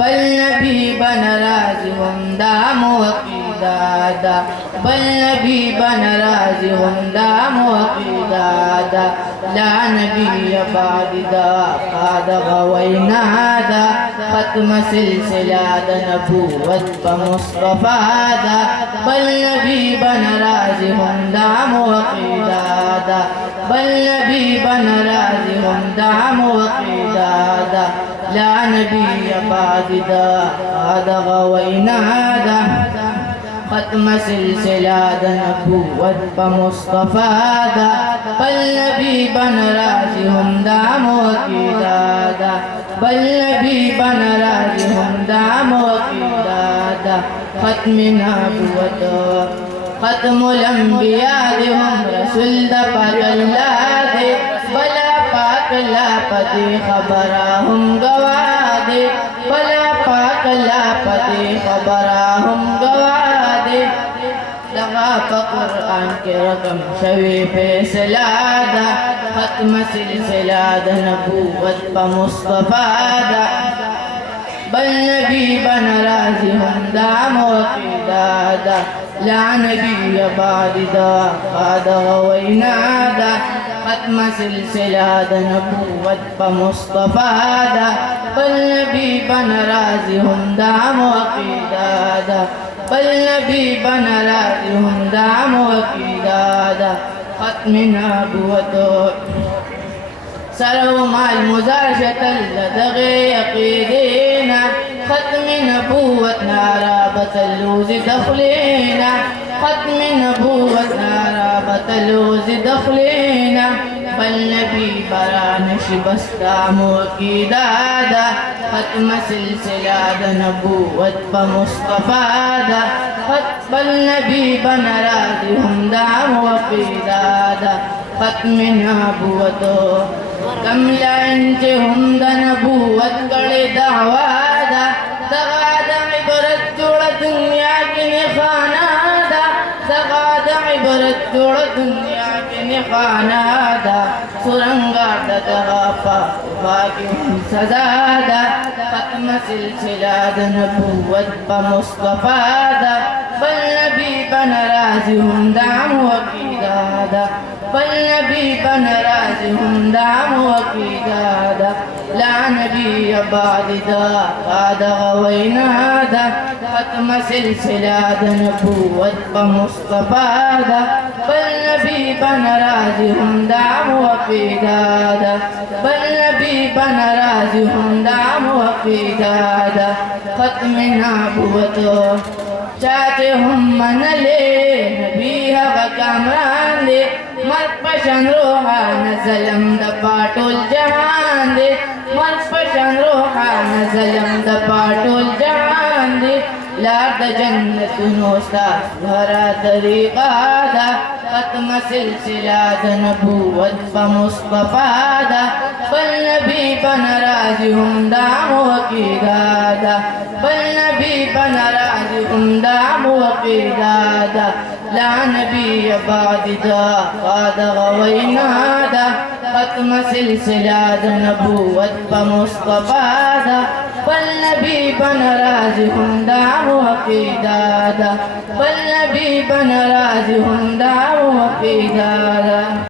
बल नबी बन राजी हमदा मुअक्किदादा बल नबी बन राजी हमदा मुअक्किदादा ला नबी बादिदा काद गवैनादा खत्म सिलसिलाद नबूवत व मुस्तफादा बल नबी बन राजी हमदा मुअक्किदादा बल नबी बन राजी हमदा मुअक्किदादा ला नबी बादिदा काद गवैनादा खत्म सिलसिलाद नबूवत व मुस्तफादा बल नबी बन राजी हमदा मुअक्किदादा बल नबी बन राजी हमदा मुअक्किदादा खत्म नबूवत खत्मुल अंबिया हम रसूल दा पागल्ला दे बला पाक ला पति खबरा हम गवा दे बला पाक ला पति खबरा हम गवा दे लगा कुरान के रकम शवी फैसलादा खत्म सिलसिलाद नबूवत व मुस्तफादा बल नबी बन राजी हमदा मुअक्किदादा ला नबी बादिदा काद गवैनादा खत्म सिलसिलाद नबूवत व मुस्तफादा बल नबी बन राजी हमदा मुअक्किदादा बल नबी बन राजी हमदा मुअक्किदादा खत्म नबूवत सरव माल मुजाशतल लदगे अकीदेना खत्म नबूवत नारा बतलूज दखलेना खत्म नबूवत नारा बतलूज दखलेना बल नबी बरानश बस्ता मुअक्किदादा खत्म सिलसिलाद नबूवत व मुस्तफादा बल नबी बन राजी हमदा मुअक्किदादा खत्म नबूवत कमला इंच हमदा नबूवत कड़े दावादा दगादा इबरत जोड़ दुनिया के निखानादा दगादा इबरत जोड़ दुनिया के निखानादा सुरंगा दगा पाकी सजादा खत्म सिलसिलाद नबूवत व मुस्तफादा बल नबी बन राजी हमदा मुअक्किदादा बल नबी बन राजी हमदा मुअक्किदादा ला नबी बादिदा काद गवैनादा खत्म सिलसिलाद नबूवत व मुस्तफादा बल नबी बन राजी हमदा मुअक्किदादा बल नबी बन राजी हमदा मुअक्किदादा खत्म नबूवत चाहते हम मन ले नबी हवा कामरान दे मत पशन रोहान जलम द पाटुल जहान दे मत पशन रोहान जलम द पाटुल जहान दे लाद जन्नत नोस्ता भरा तरीक़ादा खत्म सिलसिलाद नबूवत व मुस्तफादा बल नबी बन राजी हमदा मुअक्किदादा बल नबी बन राजी हमदा मुअक्किदादा ला नबी बादिदा काद गवैनादा खत्म सिलसिलाद नबूवत व मुस्तफादा बल नबी बन राजी हमदा मुअक्किदादा बल नबी बन राजी हमदा मुअक्किदादा।